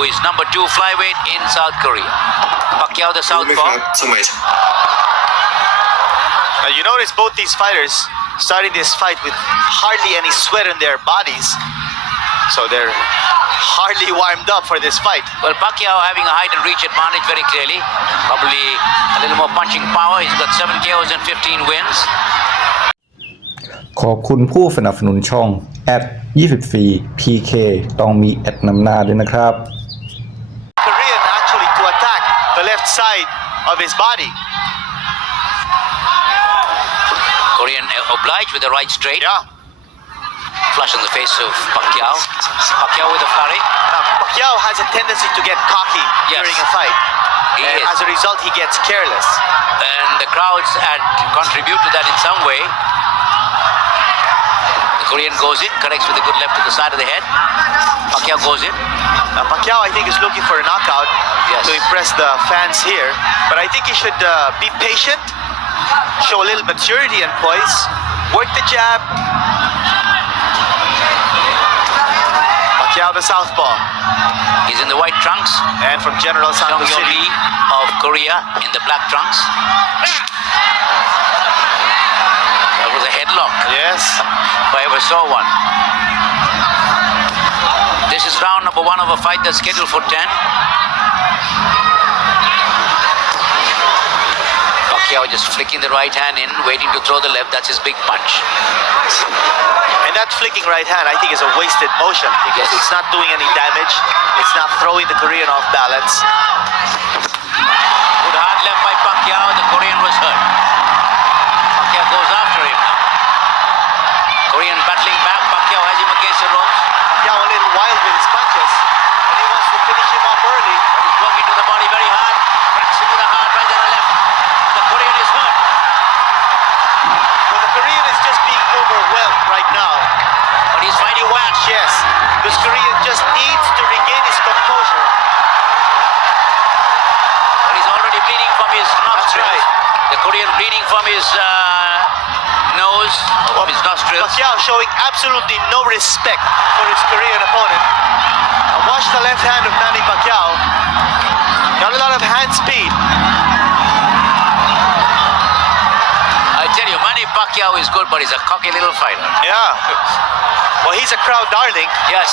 who is number 2 flyweight in South Korea. Pacquiao the รู้ไหมค southpaw. รับทำไม You notice both these fighters starting this fight with hardly any sweat in their bodies. So they're hardly warmed up for this fight. Well, Pacquiao having a height and reach advantage very clearly. Probably a little more punching power. He's got 7 KOs and 15 wins. ขอบคุณผู้สนับสนุนช่อง24 PK ต้องมีแอดนำหน้าด้วยนะครับ Korean actually to attack the left side of his body. Korean obliged with the right straight. Yeah. Flush on the face of Pacquiao. Pacquiao with a flurry. Now, Pacquiao has a tendency to get cocky Yes. during a fight. He And is. as a result, he gets careless. And the crowds had contributed to that in some way. The Korean goes in, connects with a good left to the side of the head. Pacquiao goes in. Now, Pacquiao, I think, is looking for a knockout Yes. to impress the fans here. But I think he should be patient, show a little maturity and poise, work the jab. Pacquiao, the southpaw, He's in the white trunks. and from General Jong Santos Yeon City. Lee of Korea in the black trunks. That was a headlock, Yes. if I ever saw one. This is round number 1 of a fight that's scheduled for 10. Pacquiao just flicking the right hand in, waiting to throw the left. That's his big punch. And that flicking right hand, I think, is a wasted motion because Yes. it's not doing any damage. It's not throwing the Korean off balance. Good hard left by Pacquiao. The Korean was hurt. Pacquiao goes after him now. Korean battling back. Pacquiao has him against the ropes. Pacquiao a little wild with his punches, and he wants to finish him off early. But he's working to the body very hard. Cracks him with a hard right and a left. The Korean is hurt. Well, the Korean is just being overwhelmed right now. But he's fighting back. Yes, this Korean just needs to regain his composure. But he's already bleeding from his nostrils. right. The Korean bleeding from his nose, from his nostrils. Pacquiao showing absolutely no respect for his Korean opponent. Now watch the left hand of Manny Pacquiao. Got a lot of hand speed. I tell you, Manny Pacquiao is good, but he's a cocky little fighter. Yeah. Well, he's a crowd darling, Yes.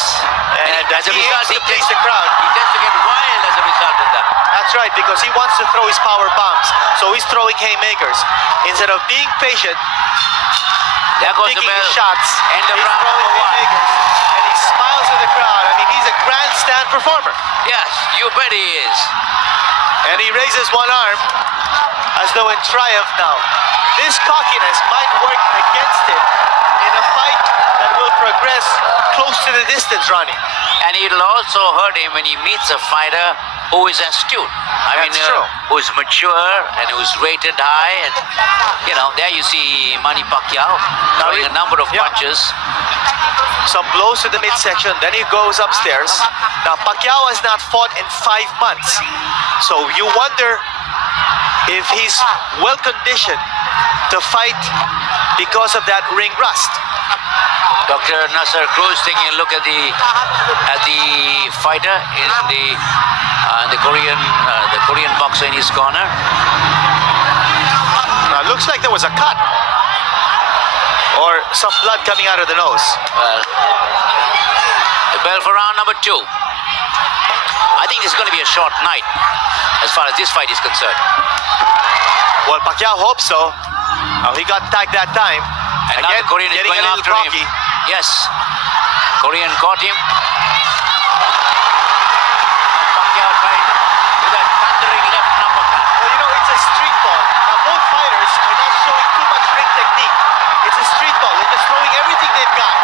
and as a he result, aims to please the crowd. he tends to get wild as a result of that. That's right, because he wants to throw his power bombs. So he's throwing haymakers. Instead of being patient, There goes the taking bell. his shots, End of he's round throwing number 1. haymakers. And he smiles at the crowd. I mean, he's a grandstand performer. Yes, you bet he is. And he raises one arm as though in triumph now. This cockiness might work against him in a fight that will progress close to the distance, Ronnie. And it'll also hurt him when he meets a fighter who is astute. That's true. Who's mature and who's rated high. And, you know, there you see Manny Pacquiao throwing a number of Yeah. punches. Some blows to the midsection, then he goes upstairs. Now, Pacquiao has not fought in 5 months. So you wonder if he's well conditioned to fight because of that ring rust. Dr. Nasser Cruz taking a look at the fighter in the Korean boxer in his corner. Now, it looks like there was a cut or some blood coming out of the nose. The bell for round number 2. I think this is going to be a short night as far as this fight is concerned. Well, Pacquiao hopes so. Now, he got tagged that time. And now Again, the Korean is getting going a little after cocky. him. Yes. Korean caught him. Pacquiao tried with a thundering left uppercut. Well, you know, it's a street ball. Now, both fighters are not showing too much ring technique. It's a street ball. They're just throwing everything they've got.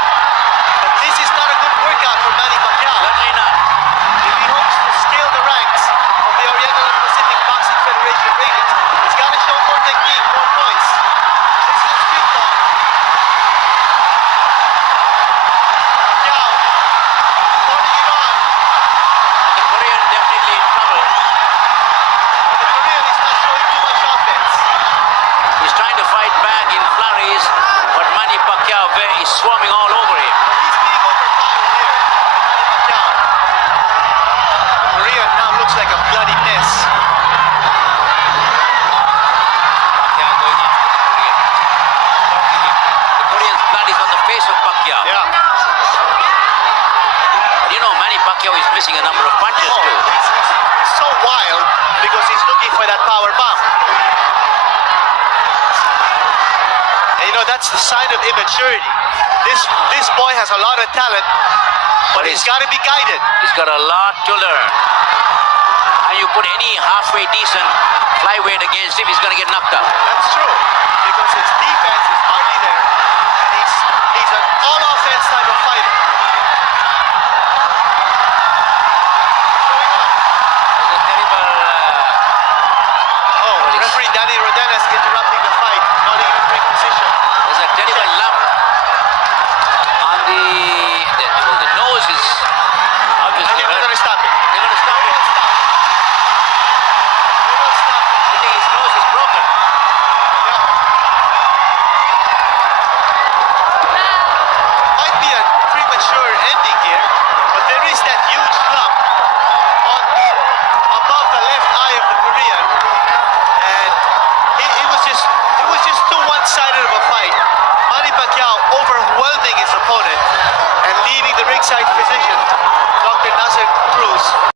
But this is not a good workout for Manny Pacquiao. Certainly not. If he hopes to scale the ranks of the Oriental and Pacific Boxing Federation ratings, he's got to show more technique, more poise. This is a street ball. Pacquiao, Pacquiao. Yeah. You know, Manny Pacquiao is missing a number of punches Oh, too. he's so wild because he's looking for that power bomb. And you know, that's the sign of immaturity. This boy has a lot of talent, but he's got to be guided. He's got a lot to learn. And you put any halfway decent flyweight against him, he's going to get knocked out. That's true, because his defense is hardly there. And he's an all-offense type of fighter. There's a terrible... Oh, referee Danny Rodenas interrupting the fight, not even ring position. There's a terrible lump on the nose is I obviously think they're hurt. going to stop it. They're going to stop They it. will stop it. They will stop it. I think his nose is broken. Yeah. Might be a premature ending here, but there is that huge lump above the left eye of the Korean, and it was just too one-sided of a fight. Manny Pacquiao overwhelming his opponent and leaving the ringside physician, Dr. Nasser Cruz,